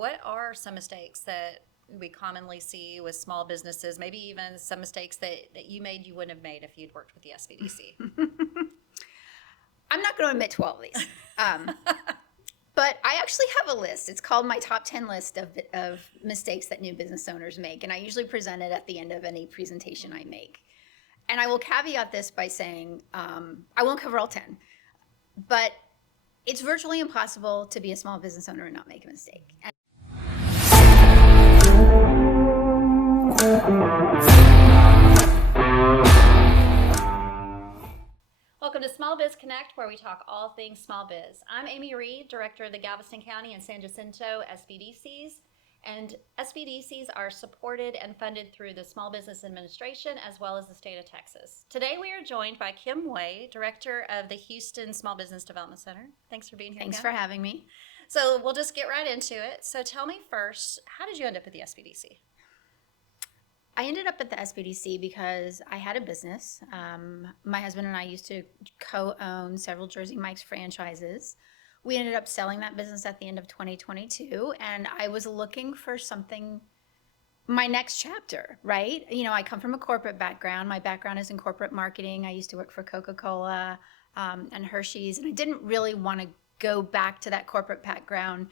What are some mistakes that we commonly see with small businesses, maybe even some mistakes that you made you wouldn't have made if you'd worked with the SBDC? I'm not going to admit to all of these. But I actually have a list. It's called my top 10 list of mistakes that new business owners make. And I usually present it at the end of any presentation I make. And I will caveat this by saying I won't cover all 10. But it's virtually impossible to be a small business owner and not make a mistake. Welcome to Small Biz Connect, where we talk all things small biz. I'm Amy Reed, Director of the Galveston County and San Jacinto SBDCs. And SBDCs are supported and funded through the Small Business Administration as well as the state of Texas. Today we are joined by Kim Way, Director of the Houston Small Business Development Center. Thanks for being here. Thanks for having me. So we'll just get right into it. So tell me first, how did you end up at the SBDC? I ended up at the SBDC because I had a business. My husband and I used to co-own several Jersey Mike's franchises. We ended up selling that business at the end of 2022, and I was looking for something, my next chapter, right? You know, I come from a corporate background. My background is in corporate marketing. I used to work for Coca-Cola and Hershey's, and I didn't really want to go back to that corporate background.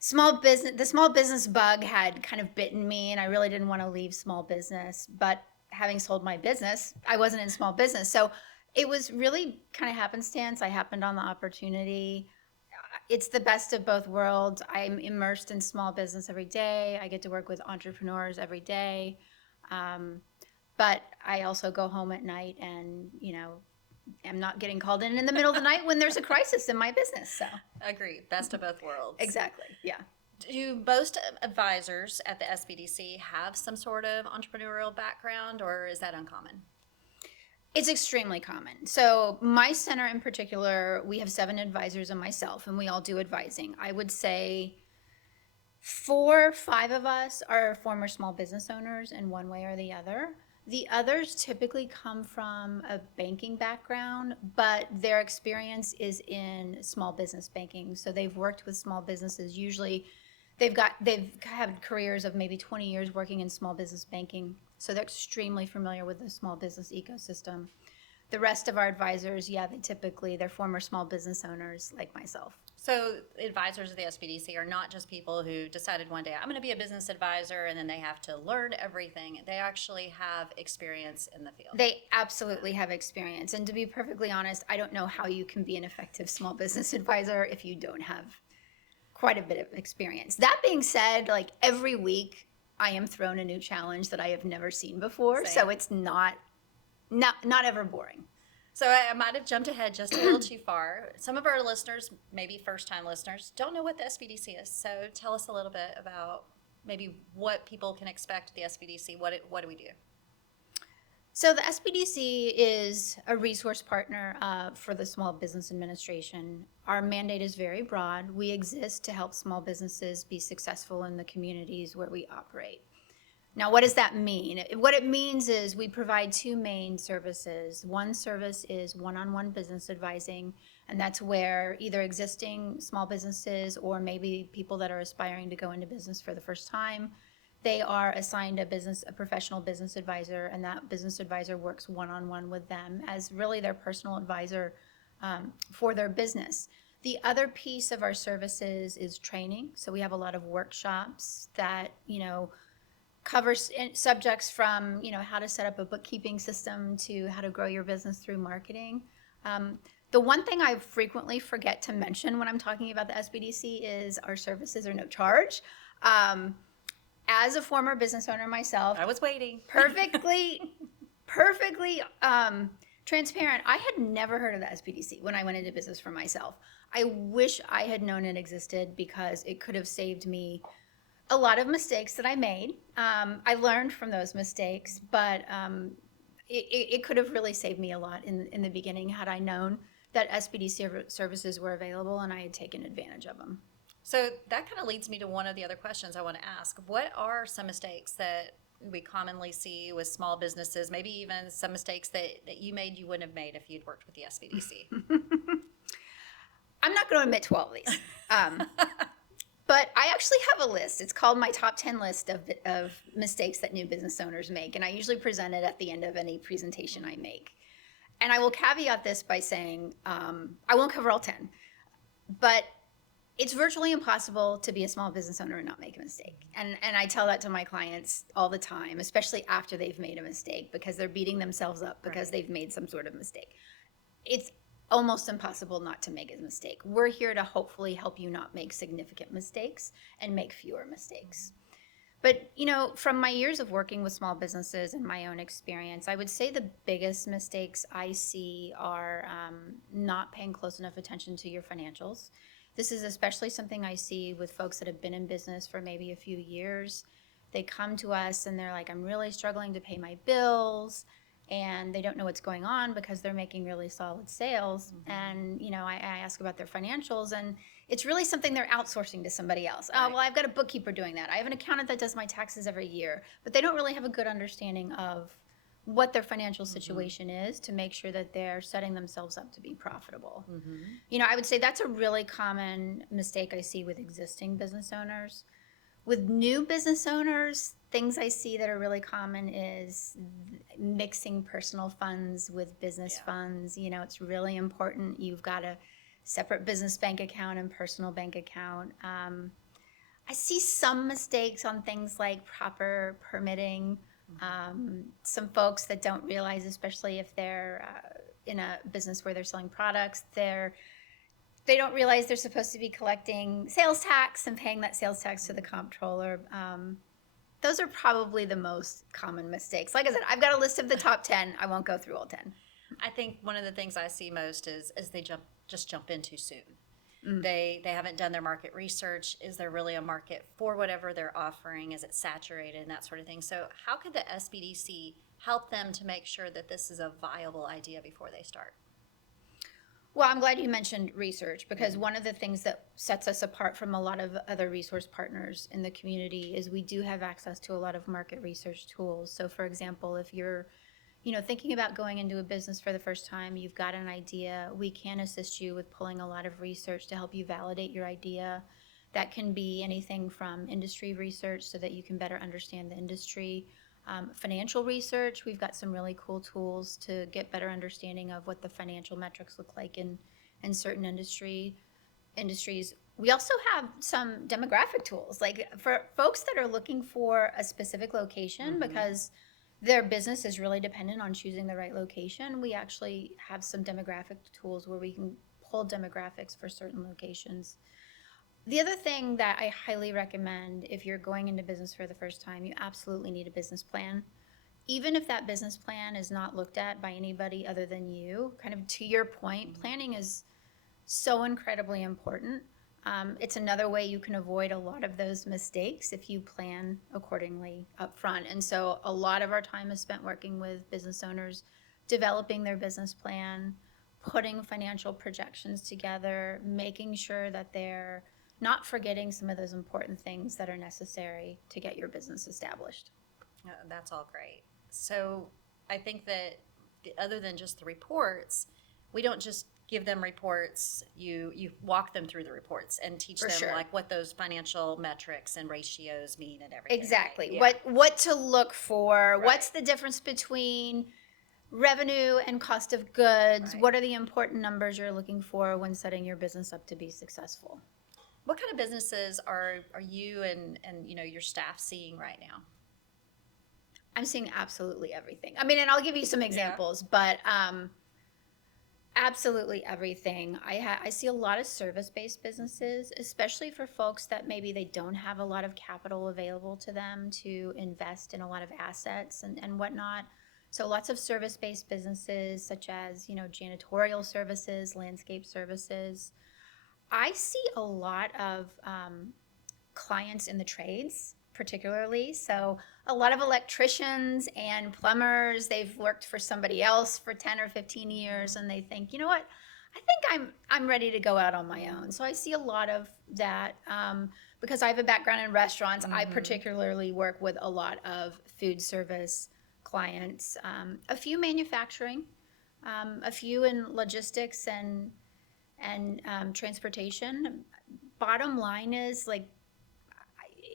The small business bug had kind of bitten me, and I really didn't want to leave small business. But having sold my business, I wasn't in small business. So it was really kind of happenstance. I happened on the opportunity. It's the best of both worlds. I'm immersed in small business every day. I get to work with entrepreneurs every day. But I also go home at night and, I'm not getting called in the middle of the night when there's a crisis in my business. So Agreed. Best of both worlds. Exactly. Yeah. Do most advisors at the SBDC have some sort of entrepreneurial background, or is that uncommon? It's extremely common. So my center in particular, we have 7 advisors and myself, and we all do advising. I would say 4 or 5 of us are former small business owners in one way or the other. The others typically come from a banking background, but their experience is in small business banking. So they've worked with small businesses. Usually they've had careers of maybe 20 years working in small business banking. So they're extremely familiar with the small business ecosystem. The rest of our advisors, they're former small business owners like myself. So advisors of the SBDC are not just people who decided one day, I'm going to be a business advisor, and then they have to learn everything. They actually have experience in the field. They absolutely have experience. And to be perfectly honest, I don't know how you can be an effective small business advisor if you don't have quite a bit of experience. That being said, like every week, I am thrown a new challenge that I have never seen before. Same. So it's not ever boring. So I might have jumped ahead just a little too far. Some of our listeners, maybe first-time listeners, don't know what the SBDC is. So tell us a little bit about maybe what people can expect at the SBDC. What do we do? So the SBDC is a resource partner for the Small Business Administration. Our mandate is very broad. We exist to help small businesses be successful in the communities where we operate. Now, what does that mean? What it means is we provide 2 main services. One service is one-on-one business advising, and that's where either existing small businesses or maybe people that are aspiring to go into business for the first time, they are assigned a professional business advisor, and that business advisor works one-on-one with them as really their personal advisor for their business. The other piece of our services is training. So we have a lot of workshops that, covers subjects from, how to set up a bookkeeping system to how to grow your business through marketing. The one thing I frequently forget to mention when I'm talking about the SBDC is our services are no charge. As a former business owner myself, I was waiting. perfectly transparent. I had never heard of the SBDC when I went into business for myself. I wish I had known it existed because it could have saved me a lot of mistakes that I made. I learned from those mistakes, but it could have really saved me a lot in the beginning had I known that SBDC services were available and I had taken advantage of them. So that kind of leads me to one of the other questions I want to ask. What are some mistakes that we commonly see with small businesses, maybe even some mistakes that you made you wouldn't have made if you'd worked with the SBDC? I'm not going to admit to all of these. But I actually have a list. It's called my top 10 list of mistakes that new business owners make. And I usually present it at the end of any presentation I make. And I will caveat this by saying I won't cover all 10, but it's virtually impossible to be a small business owner and not make a mistake. And I tell that to my clients all the time, especially after they've made a mistake, because they're beating themselves up because they've made some sort of mistake. It's almost impossible not to make a mistake. We're here to hopefully help you not make significant mistakes and make fewer mistakes. But, from my years of working with small businesses and my own experience, I would say the biggest mistakes I see are not paying close enough attention to your financials. This is especially something I see with folks that have been in business for maybe a few years. They come to us and they're like, I'm really struggling to pay my bills, and they don't know what's going on because they're making really solid sales. And, I ask about their financials, and it's really something they're outsourcing to somebody else. Right. Oh, well, I've got a bookkeeper doing that. I have an accountant that does my taxes every year, but they don't really have a good understanding of what their financial situation is to make sure that they're setting themselves up to be profitable. I would say that's a really common mistake I see with existing business owners. With new business owners, things I see that are really common is mixing personal funds with business funds. It's really important. You've got a separate business bank account and personal bank account. I see some mistakes on things like proper permitting. Some folks that don't realize, especially if they're in a business where they're selling products, they don't realize they're supposed to be collecting sales tax and paying that sales tax to the comptroller. Those are probably the most common mistakes. Like I said, I've got a list of the top 10. I won't go through all 10. I think one of the things I see most is they jump in too soon. They haven't done their market research. Is there really a market for whatever they're offering? Is it saturated and that sort of thing? So how could the SBDC help them to make sure that this is a viable idea before they start? Well, I'm glad you mentioned research, because one of the things that sets us apart from a lot of other resource partners in the community is we do have access to a lot of market research tools. So for example, if you're thinking about going into a business for the first time, you've got an idea, we can assist you with pulling a lot of research to help you validate your idea. That can be anything from industry research so that you can better understand the industry. Financial research, we've got some really cool tools to get better understanding of what the financial metrics look like in certain industries. We also have some demographic tools, like for folks that are looking for a specific location because their business is really dependent on choosing the right location. We actually have some demographic tools where we can pull demographics for certain locations. The other thing that I highly recommend if you're going into business for the first time, you absolutely need a business plan. Even if that business plan is not looked at by anybody other than you, kind of to your point, planning is so incredibly important. It's another way you can avoid a lot of those mistakes if you plan accordingly up front. And so a lot of our time is spent working with business owners, developing their business plan, putting financial projections together, making sure that they're not forgetting some of those important things that are necessary to get your business established. That's all great. So I think that other than just the reports, we don't just give them reports. You walk them through the reports and teach them like what those financial metrics and ratios mean and everything. Exactly. Right? Yeah. What to look for. Right. What's the difference between revenue and cost of goods? Right. What are the important numbers you're looking for when setting your business up to be successful? What kind of businesses are you and your staff seeing right now? I'm seeing absolutely everything. I mean, and I'll give you some examples, but absolutely everything. I see a lot of service-based businesses, especially for folks that maybe they don't have a lot of capital available to them to invest in a lot of assets and whatnot. So lots of service-based businesses such as, janitorial services, landscape services. I see a lot of clients in the trades, particularly. So a lot of electricians and plumbers, they've worked for somebody else for 10 or 15 years, and they think, you know what, I think I'm ready to go out on my own. So I see a lot of that because I have a background in restaurants. I particularly work with a lot of food service clients, a few manufacturing, a few in logistics and transportation. Bottom line is, like,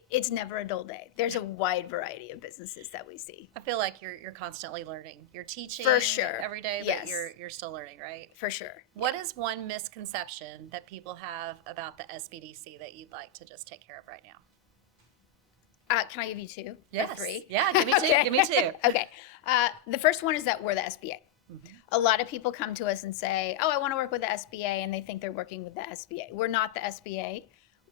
it's never a dull day. There's a wide variety of businesses that we see. I feel like you're constantly learning. You're teaching For sure. every day, but Yes. you're still learning, right? For sure. What is one misconception that people have about the SBDC that you'd like to just take care of right now? Can I give you two? Yes. Or three? Yeah, give me two. Okay. Give me two. Okay. The first one is that we're the SBA. A lot of people come to us and say, oh, I want to work with the SBA, and they think they're working with the SBA. We're not the SBA.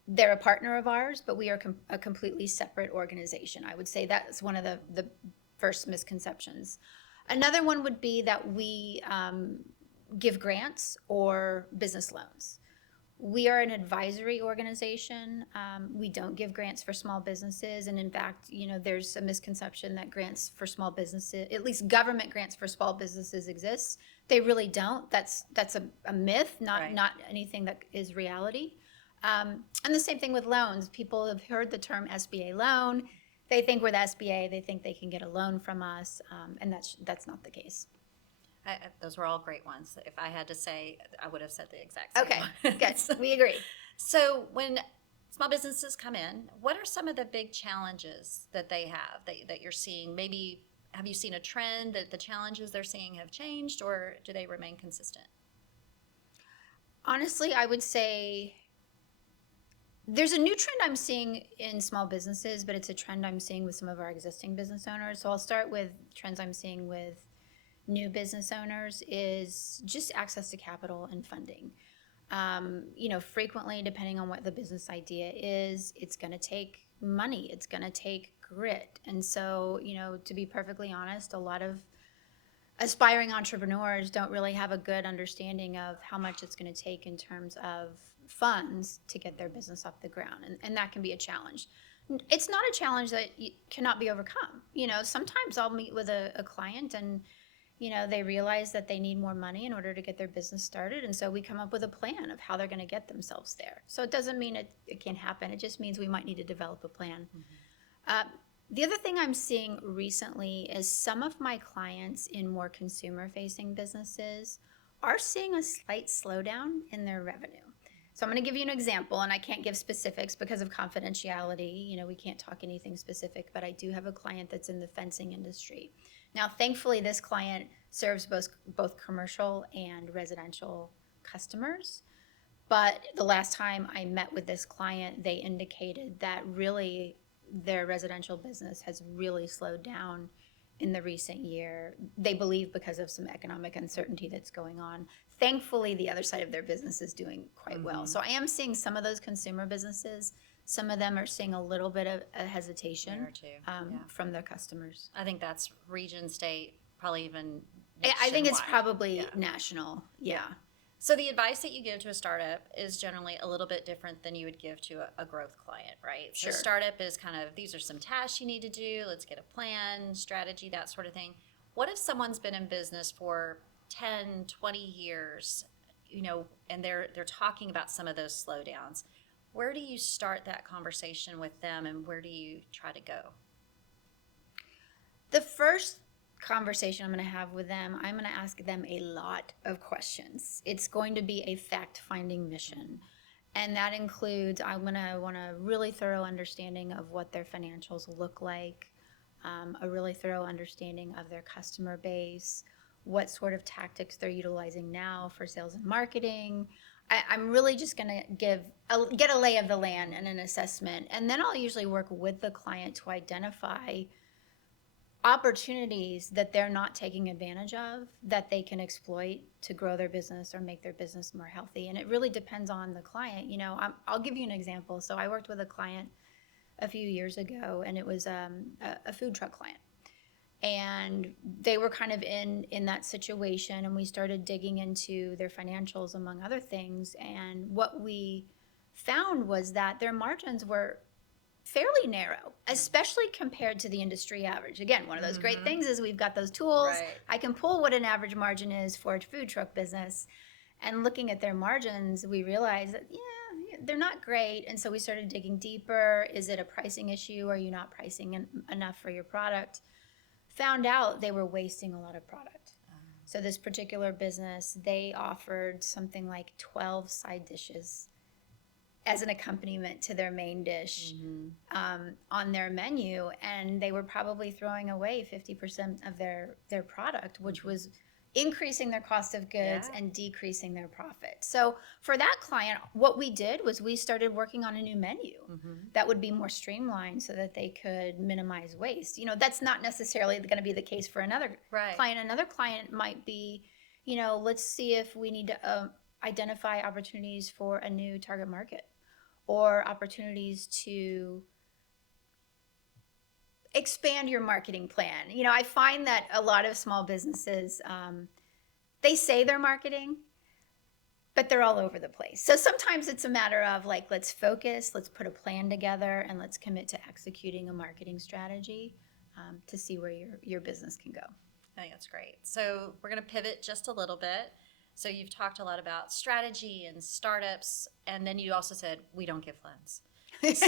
They're a partner of ours, but we are a completely separate organization. I would say that's one of the first misconceptions. Another one would be that we give grants or business loans. We are an advisory organization. We don't give grants for small businesses. And in fact, there's a misconception that grants for small businesses, at least government grants for small businesses exist. They really don't. That's a myth, not anything that is reality. And the same thing with loans. People have heard the term SBA loan. They think we're the SBA. They think they can get a loan from us. And that's not the case. Those were all great ones. If I had to say, I would have said the exact same Okay, one. good. We agree. So when small businesses come in, what are some of the big challenges that they have that you're seeing? Maybe have you seen a trend that the challenges they're seeing have changed, or do they remain consistent? Honestly, I would say there's a new trend I'm seeing in small businesses, but it's a trend I'm seeing with some of our existing business owners. So I'll start with trends I'm seeing with new business owners is just access to capital and funding. Frequently, depending on what the business idea is, it's going to take money. It's going to take grit. And so, to be perfectly honest, a lot of aspiring entrepreneurs don't really have a good understanding of how much it's going to take in terms of funds to get their business off the ground. And that can be a challenge. It's not a challenge that cannot be overcome. Sometimes I'll meet with a client and they realize that they need more money in order to get their business started. And so we come up with a plan of how they're going to get themselves there. So it doesn't mean it can't happen. It just means we might need to develop a plan. Mm-hmm. The other thing I'm seeing recently is some of my clients in more consumer-facing businesses are seeing a slight slowdown in their revenue. So I'm going to give you an example, and I can't give specifics because of confidentiality. We can't talk anything specific, but I do have a client that's in the fencing industry. Now, thankfully, this client serves both commercial and residential customers. But the last time I met with this client, they indicated that really their residential business has really slowed down in the recent year. They believe because of some economic uncertainty that's going on. Thankfully, the other side of their business is doing quite well. So I am seeing some of those consumer businesses. Some of them are seeing a little bit of a hesitation from their customers. I think that's region, state, probably even I think it's probably national. Yeah. So the advice that you give to a startup is generally a little bit different than you would give to a growth client, right? Sure. So startup is kind of, these are some tasks you need to do. Let's get a plan, strategy, that sort of thing. What if someone's been in business for 10, 20 years, and they're talking about some of those slowdowns? Where do you start that conversation with them, and where do you try to go? The first conversation I'm going to have with them, I'm going to ask them a lot of questions. It's going to be a fact-finding mission. And that includes, I'm going to want a really thorough understanding of what their financials look like, a really thorough understanding of their customer base, what sort of tactics they're utilizing now for sales and marketing. I'm really just going to get a lay of the land and an assessment. And then I'll usually work with the client to identify opportunities that they're not taking advantage of that they can exploit to grow their business or make their business more healthy. And it really depends on the client. I'll give you an example. So I worked with a client a few years ago, and it was a food truck client. And they were kind of in that situation, and we started digging into their financials, among other things. And what we found was that their margins were fairly narrow, especially compared to the industry average. Again, one of those great things is we've got those tools. Right. I can pull what an average margin is for a food truck business. And looking at their margins, we realized that, they're not great. And so we started digging deeper. Is it a pricing issue? Are you not pricing enough for your product? Found out they were wasting a lot of product. So this particular business, they offered something like 12 side dishes as an accompaniment to their main dish on their menu, and they were probably throwing away 50% of their product, which was increasing their cost of goods and decreasing their profit. So for that client, what we did was we started working on a new menu that would be more streamlined so that they could minimize waste. That's not necessarily going to be the case for another client. Another client might be, let's see if we need to identify opportunities for a new target market or opportunities to expand your marketing plan. I find that a lot of small businesses, they say they're marketing, but they're all over the place. So sometimes it's a matter of like, let's focus, let's put a plan together, and let's commit to executing a marketing strategy to see where your business can go. I think that's great. So we're going to pivot just a little bit. So you've talked a lot about strategy and startups, and then you also said we don't give loans.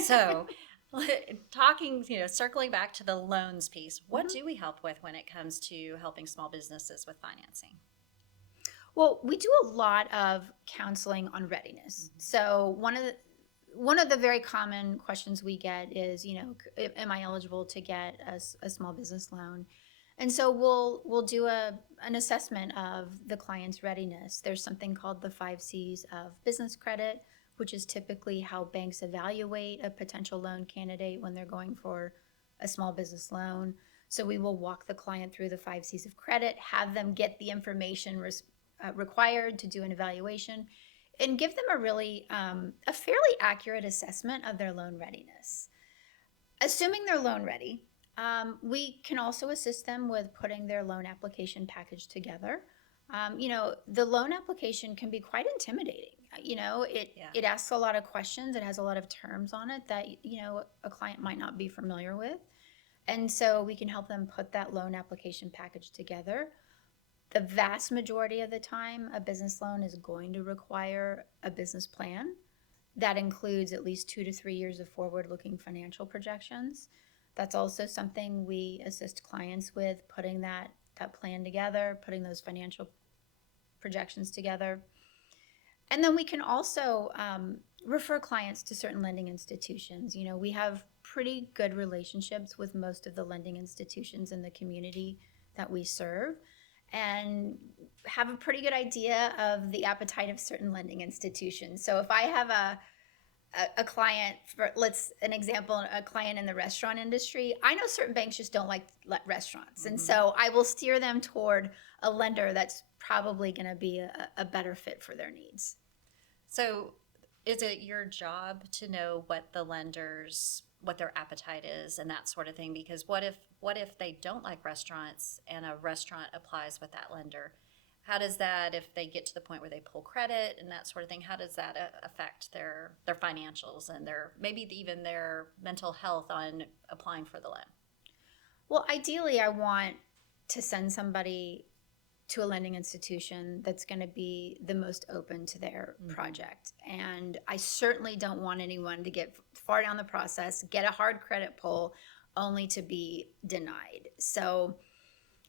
So circling back to the loans piece, what do we help with when it comes to helping small businesses with financing? Well, we do a lot of counseling on readiness. So one of the very common questions we get is, am I eligible to get a small business loan? And so we'll do an assessment of the client's readiness. There's something called the 5 C's of business credit, which is typically how banks evaluate a potential loan candidate when they're going for a small business loan. So we will walk the client through the 5 C's of credit, have them get the information required to do an evaluation, and give them a fairly accurate assessment of their loan readiness. Assuming they're loan ready, we can also assist them with putting their loan application package together. The loan application can be quite intimidating. It asks a lot of questions. It has a lot of terms on it that, a client might not be familiar with. And so we can help them put that loan application package together. The vast majority of the time, a business loan is going to require a business plan that includes at least 2 to 3 years of forward-looking financial projections. That's also something we assist clients with, putting that plan together, putting those financial projections together. And then we can also refer clients to certain lending institutions. We have pretty good relationships with most of the lending institutions in the community that we serve, and have a pretty good idea of the appetite of certain lending institutions. So if I have a client, a client in the restaurant industry, I know certain banks just don't like restaurants. And so I will steer them toward a lender that's probably going to be a better fit for their needs. So is it your job to know what their appetite is and that sort of thing? Because what if they don't like restaurants and a restaurant applies with that lender? How does that, if they get to the point where they pull credit and that sort of thing, how does that affect their financials and maybe even their mental health on applying for the loan? Well, ideally, I want to send somebody to a lending institution that's going to be the most open to their project. And I certainly don't want anyone to get far down the process, get a hard credit pull, only to be denied. So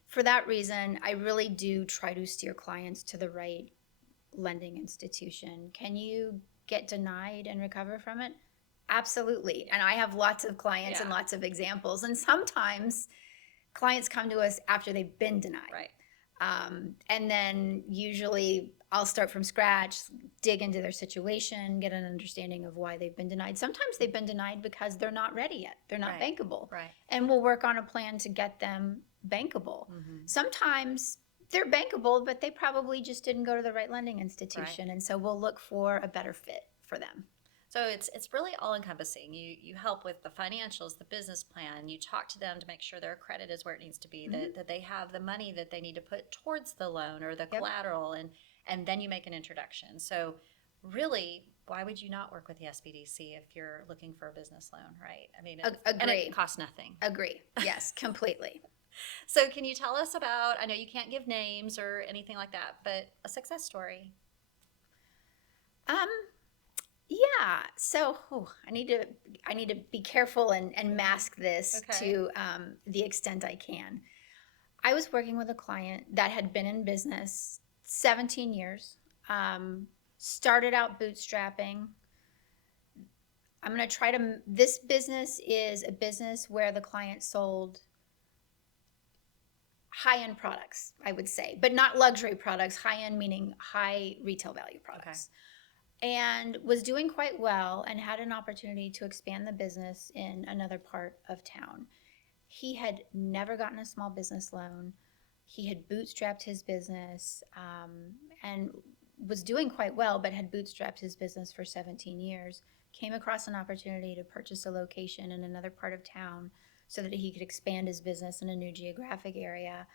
for that reason, I really do try to steer clients to the right lending institution. Can you get denied and recover from it? Absolutely. And I have lots of clients and lots of examples. And sometimes clients come to us after they've been denied. Right. And then usually I'll start from scratch, dig into their situation, get an understanding of why they've been denied. Sometimes they've been denied because they're not ready yet. They're not bankable. Right. And we'll work on a plan to get them bankable. Sometimes they're bankable, but they probably just didn't go to the right lending institution. Right. And so we'll look for a better fit for them. So it's really all encompassing. You help with the financials, the business plan. You talk to them to make sure their credit is where it needs to be, that they have the money that they need to put towards the loan or the collateral, and then you make an introduction. So really, why would you not work with the SBDC if you're looking for a business loan, right? I mean, Agree. And it costs nothing. Agree. Yes, completely. So can you tell us about, I know you can't give names or anything like that, but a success story? Yeah. So I need to be careful and mask this to the extent I can. I was working with a client that had been in business 17 years, started out bootstrapping, I'm going to try to, this business is a business where the client sold high-end products, I would say, but not luxury products, high-end meaning high retail value products. Okay. And was doing quite well and had an opportunity to expand the business in another part of town. He had never gotten a small business loan. He had bootstrapped his business and was doing quite well, but had bootstrapped his business for 17 years. Came across an opportunity to purchase a location in another part of town so that he could expand his business in a new geographic area,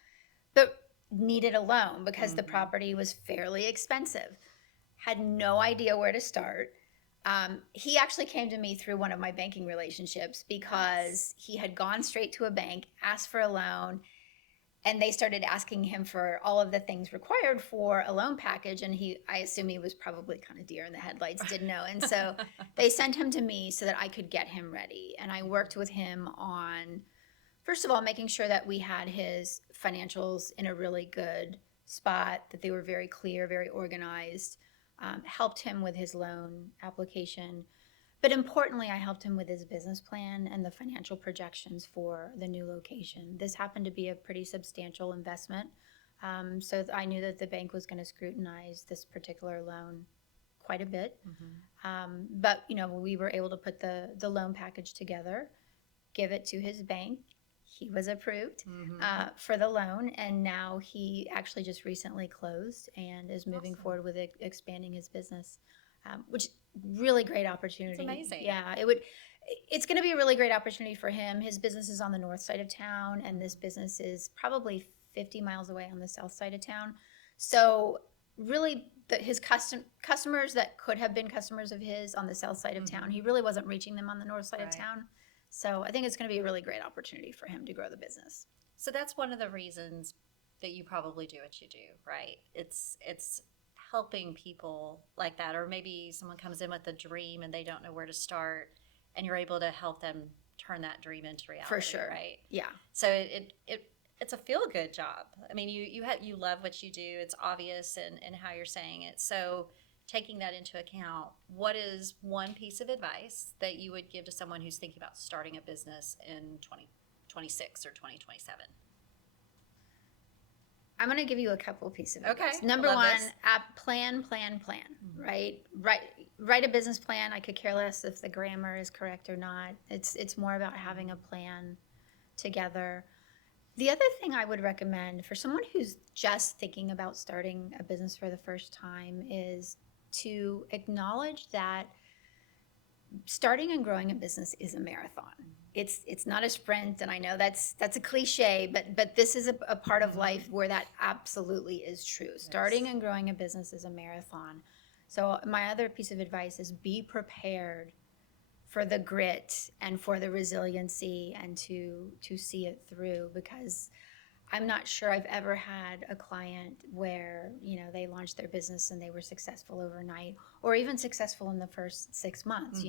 but needed a loan because the property was fairly expensive. Had no idea where to start. He actually came to me through one of my banking relationships because he had gone straight to a bank, asked for a loan, and they started asking him for all of the things required for a loan package. And I assume he was probably kind of deer in the headlights, didn't know. And so they sent him to me so that I could get him ready. And I worked with him on, first of all, making sure that we had his financials in a really good spot, that they were very clear, very organized, helped him with his loan application. But importantly, I helped him with his business plan and the financial projections for the new location. This happened to be a pretty substantial investment. So I knew that the bank was going to scrutinize this particular loan quite a bit. But, we were able to put the loan package together, give it to his bank. He was approved for the loan, and now he actually just recently closed and is moving forward with expanding his business, which really great opportunity. It's amazing. Yeah, it's going to be a really great opportunity for him. His business is on the north side of town, and this business is probably 50 miles away on the south side of town. So really, his customers that could have been customers of his on the south side of town, he really wasn't reaching them on the north side of town. So I think it's going to be a really great opportunity for him to grow the business. So that's one of the reasons that you probably do what you do, right? It's helping people like that, or maybe someone comes in with a dream and they don't know where to start, and you're able to help them turn that dream into reality. For sure, right? Yeah. So it's a feel-good job. I mean, you love what you do. It's obvious in how you're saying it. So taking that into account, what is one piece of advice that you would give to someone who's thinking about starting a business in 2026 or 2027? I'm going to give you a couple pieces of advice. Okay. Number one, plan, right? Write a business plan. I could care less if the grammar is correct or not. It's more about having a plan together. The other thing I would recommend for someone who's just thinking about starting a business for the first time is to acknowledge that starting and growing a business is a marathon. It's not a sprint, and I know that's a cliche, but this is a part of life where that absolutely is true. Yes. Starting and growing a business is a marathon. So my other piece of advice is be prepared for the grit and for the resiliency and to see it through, because I'm not sure I've ever had a client where, they launched their business and they were successful overnight, or even successful in the first 6 months.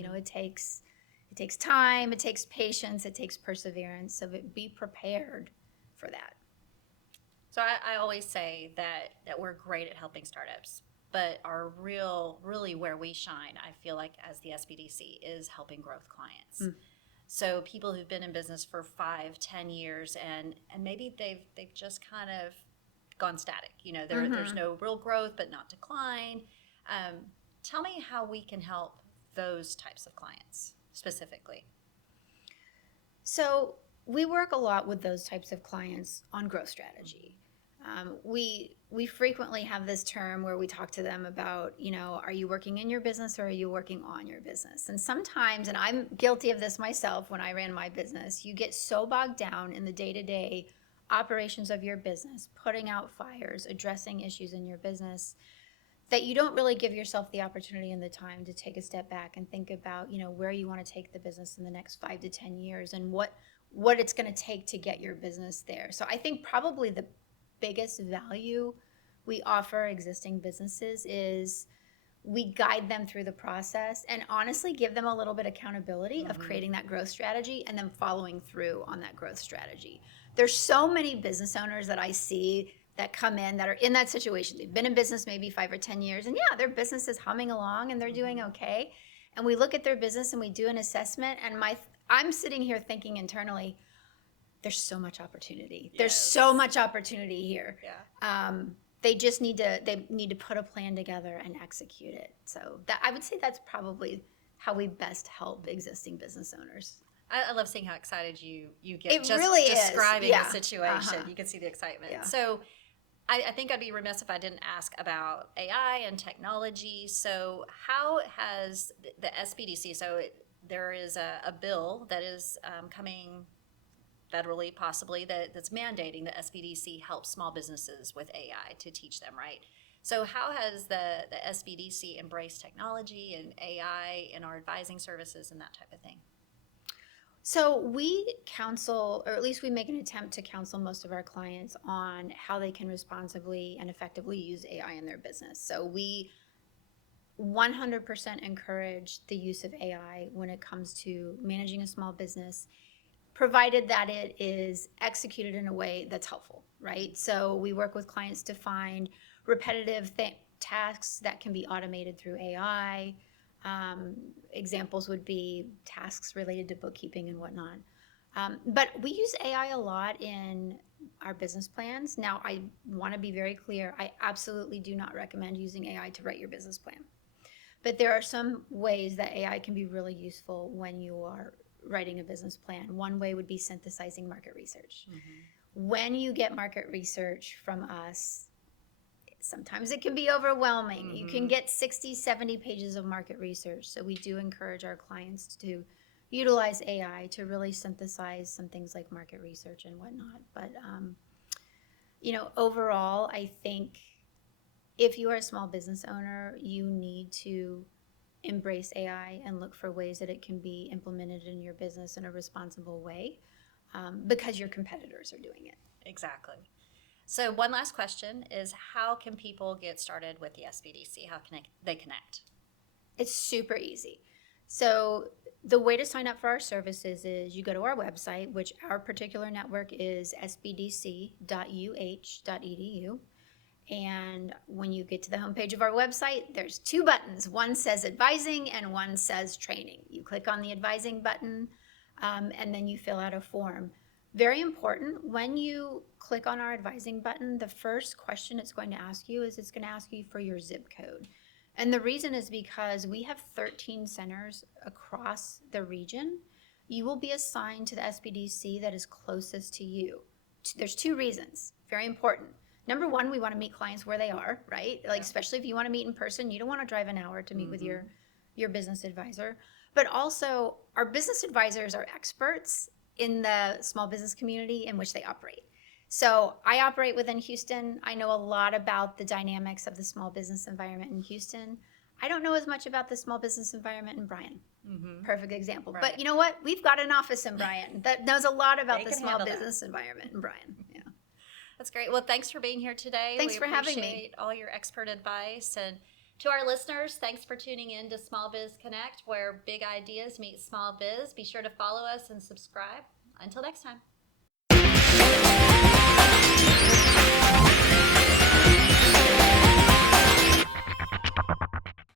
It takes time, it takes patience, it takes perseverance. So be prepared for that. So I always say that we're great at helping startups, but really where we shine, I feel like, as the SBDC, is helping growth clients. So people who've been in business for 5-10 years and maybe they've just kind of gone static. There's no real growth but not decline. Tell me how we can help those types of clients specifically. So we work a lot with those types of clients on growth strategy. We frequently have this term where we talk to them about, are you working in your business or are you working on your business? And sometimes, and I'm guilty of this myself when I ran my business, you get so bogged down in the day-to-day operations of your business, putting out fires, addressing issues in your business, that you don't really give yourself the opportunity and the time to take a step back and think about, where you want to take the business in the next 5 to 10 years and what it's going to take to get your business there. So I think probably the biggest value we offer existing businesses is we guide them through the process and honestly give them a little bit of accountability of creating that growth strategy and then following through on that growth strategy. There's so many business owners that I see that come in that are in that situation. They've been in business maybe 5 or 10 years, and their business is humming along and they're doing okay. and we look at their business and we do an assessment, and I'm sitting here thinking internally, there's so much opportunity. There's so much opportunity here. Yeah. They just need to put a plan together and execute it. So that, I would say that's probably how we best help existing business owners. I love seeing how excited you get It just really describing is. the situation. You can see the excitement. Yeah. So I think I'd be remiss if I didn't ask about AI and technology. So how has the SBDC, there is a bill that is coming federally possibly that's mandating that SBDC help small businesses with AI to teach them, right? So how has the SBDC embraced technology and AI in our advising services and that type of thing? So we counsel, or at least we make an attempt to counsel most of our clients on how they can responsibly and effectively use AI in their business. So we 100% encourage the use of AI when it comes to managing a small business, provided that it is executed in a way that's helpful, right? So we work with clients to find repetitive tasks that can be automated through AI. Examples would be tasks related to bookkeeping and whatnot. But we use AI a lot in our business plans. Now, I want to be very clear. I absolutely do not recommend using AI to write your business plan. But there are some ways that AI can be really useful when you are writing a business plan. One way would be synthesizing market research. Mm-hmm. When you get market research from us, sometimes it can be overwhelming. Mm-hmm. You can get 60, 70 pages of market research. So we do encourage our clients to utilize AI to really synthesize some things like market research and whatnot. But, overall, I think if you are a small business owner, you need to embrace AI and look for ways that it can be implemented in your business in a responsible way, because your competitors are doing it. Exactly. So one last question is, how can people get started with the SBDC? How can they connect? It's super easy. So the way to sign up for our services is you go to our website, which our particular network is sbdc.uh.edu. And when you get to the homepage of our website, there's two buttons. One says advising and one says training. You click on the advising button, and then you fill out a form. Very important, when you click on our advising button, the first question it's going to ask you is it's going to ask you for your zip code. And the reason is because we have 13 centers across the region. You will be assigned to the SBDC that is closest to you. There's two reasons, very important. Number one, we want to meet clients where they are, right? Like, especially if you want to meet in person, you don't want to drive an hour to meet with your business advisor. But also, our business advisors are experts in the small business community in which they operate. So I operate within Houston. I know a lot about the dynamics of the small business environment in Houston. I don't know as much about the small business environment in Bryan. Mm-hmm. Perfect example. Right. But you know what? We've got an office in Bryan that knows a lot about the small business environment in Bryan. Yeah. That's great. Well, thanks for being here today. Thanks for having me. We appreciate all your expert advice. And to our listeners, thanks for tuning in to Small Biz Connect, where big ideas meet small biz. Be sure to follow us and subscribe. Until next time.